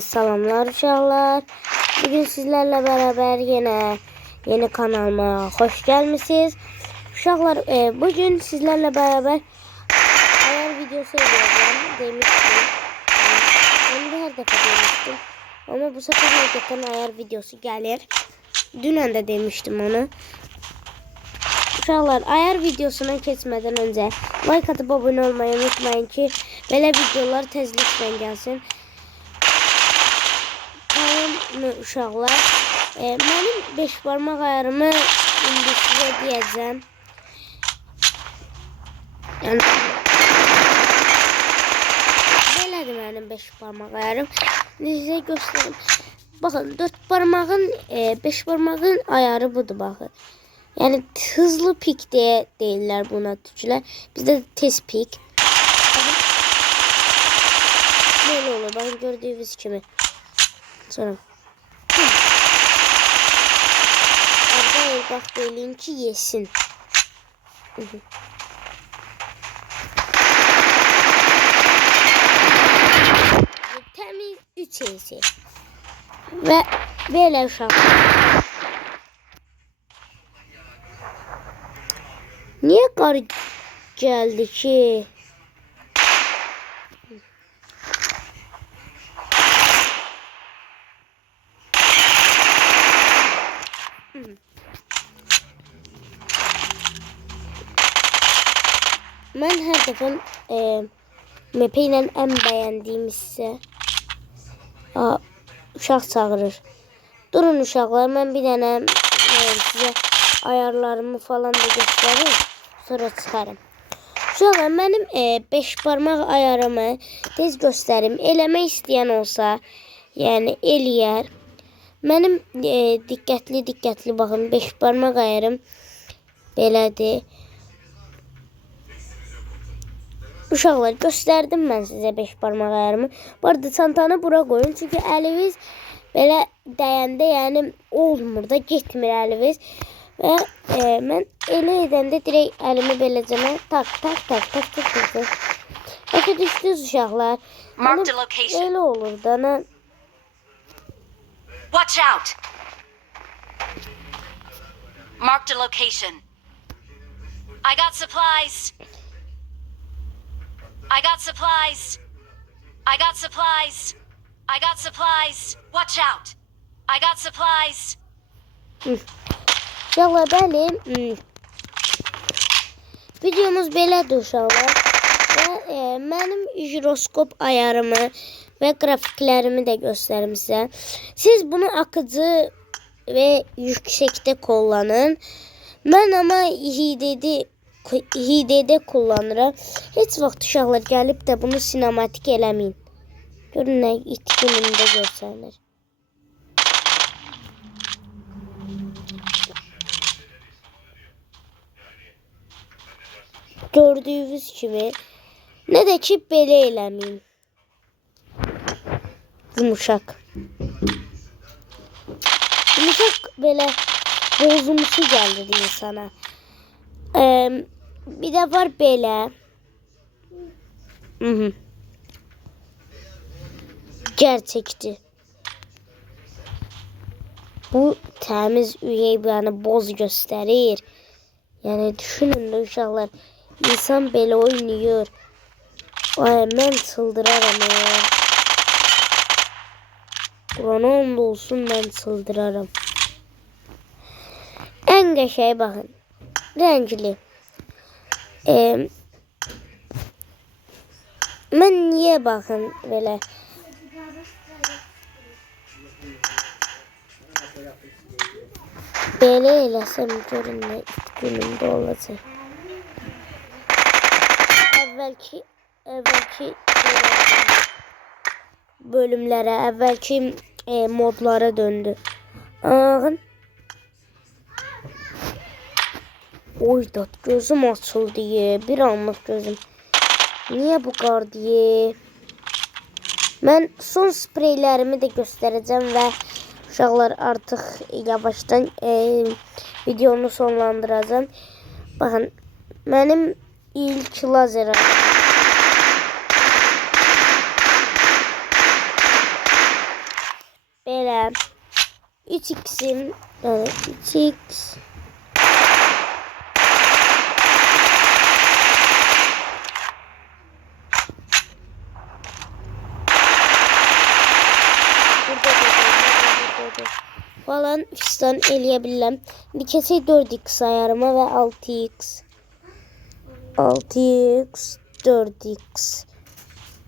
Selamlar uşaqlar. Bugün sizlerle beraber yeni kanalıma hoş gelmişsiniz. Uşaqlar bugün sizlerle beraber ayar videosu yapacağım demiştim. Ben de her defa demiştim. Ama bu sefer gerçekten ayar videosu gelir. Dün de demiştim onu. Uşaqlar ayar videosuna geçmeden önce like atıp abone olmayı unutmayın ki böyle videolar tezliklə gelsin. Uşaqlar, mənim 5 parmaq ayarımı indi sizə deyəcəm. Yəni belədir mənim 5 parmaq ayarım. Sizə göstərim. Baxın, 4 parmağın 5 parmağın ayarı budur baxın. Yəni hızlı pik deyə deyirlər buna türklər. Bizdə tez pik. Belə olur. Baxın gördüyünüz kimi. Sonra bak deyin ki yesin. Temiz 3 yesi. Ve böyle uşaq. Niye qar geldi ki? Ben her defa map ilə ən bəyəndiyim hissə uşaq çağırır. Durun uşaqlar, mən bir dənə sizə ayarlarımı falan da göstərim, sonra çıxarım. Uşaqlar, mənim 5 parmaq ayarımı tez göstərim. Eləmək istəyən olsa, yəni eləyər. Mənim diqqətli baxın, 5 parmaq ayarım belədir. Uşaqlar, göstərdim mən sizə 5 parmaq ayarımı. Bu arada çantanı bura qoyun. Çünki əliniz belə dəyəndə, yəni olmur da, getmir əliniz. Və mən elə edəndə direkt əlimi beləcəmə tak. Başa düşdünüz uşaqlar. Elə olur da. Watch out! Marked a location. I got supplies. I got supplies. I got supplies. I got supplies. Watch out. I got supplies. Uşaqlar, bəli. Videomuz belədir uşaqlar. Və mənim jiroskop ayarımı və qrafiklərimi də göstərim sizə. Siz bunu akıcı və yüksəkdə kullanın. Mən ama HD'de kullanırım. Heç vaxt uşaqlar gəlib də bunu sinematik eləməyin. Görün nə itkinimdə görsənir. Gördüyünüz kimi. Nə də ki belə eləməyin. Yumuşak. Yumuşak belə bozumsu gəlir insana. Bir de var belə. Gerçekçi. Bu təmiz üyey yəni boz göstərir. Yəni düşünün də uşaqlar. İnsan belə oynayır. Ay, mən çıldıraram ya. Qur'an olsun, mən çıldıraram. Ən qəşəng baxın. Rəngli. Mən niyə baxın belə? Belə eləsəm görün nə günümdə olacaq. Əvvəlki bölümlərə, əvvəlki modlara döndü. Ağın. Oy da gözüm açıldı ye. Bir anlık gözüm. Niye bu kadar diye. Ben son spreylerimi de göstereceğim ve uşaqlar artık yavaştan videomu sonlandıracağım. Bakın benim ilk lazer Belə 3x'im yani 3x falan fistan eləyə bilirəm. İndi keçək 4x ayarıma və 6x 4x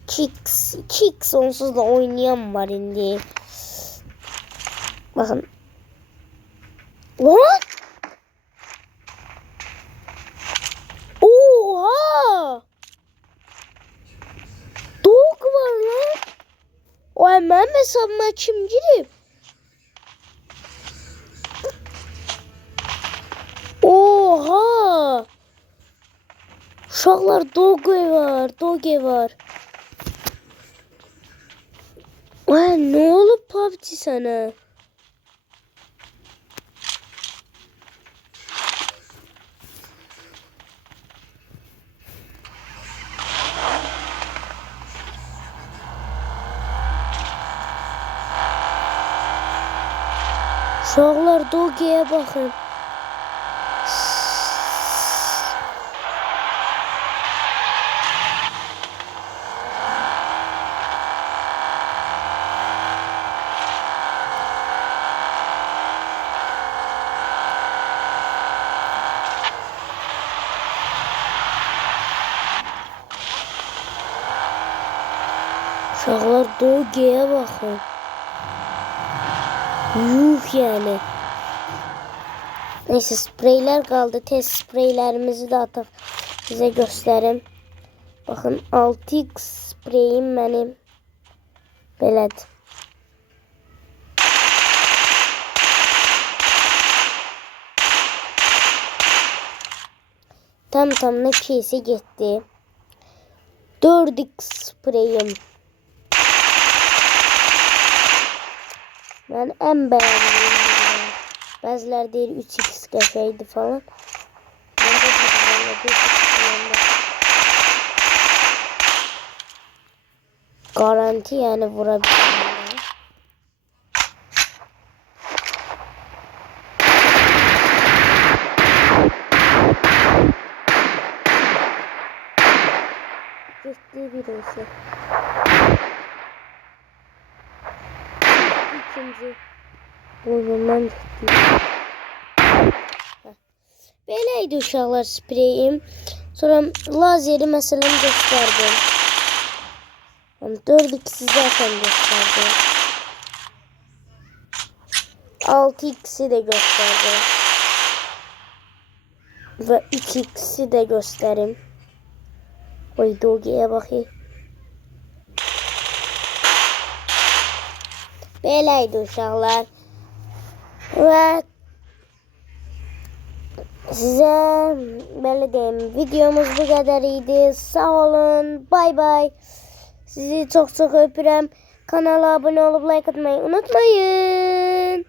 2x onsuz da oynayan var indi. Bakın. Lan! Oha! Dog var lan. O hemen hesabıma kim girip? Oha! Uşaqlar doge var, doge var. Ay ne olub PUBG sana? Uşaqlar doge'ye bakın. Uşaqlar doge'ye bakın. Yuh yani. Neyse spreyler kaldı. Test spreylerimizi de atıp size göstereyim. Bakın 6x spreyim benim. Belədir. Tam ne keyse gitti. 4x spreyim. Ben en beğendiğim. Bazılar değil 3x geçeydi falan. Garanti yani vurabilirim. Ciddi birisi. İkinci. Boynundan ciddi. Beləydi uşaqlar spreyim. Sonra lazeri mesela gösterdim. Yani 4x'i zaten gösterdim. 6x'i de gösterdim. Ve 3x'i de göstereyim. Oy doge'ye bakayım. Beləydi uşaqlar. Ve size böyle diyeyim. Videomuz bu kadar iyiydi. Sağ olun. Bay bay. Sizi çok öpürəm. Kanala abone olup like atmayı unutmayın.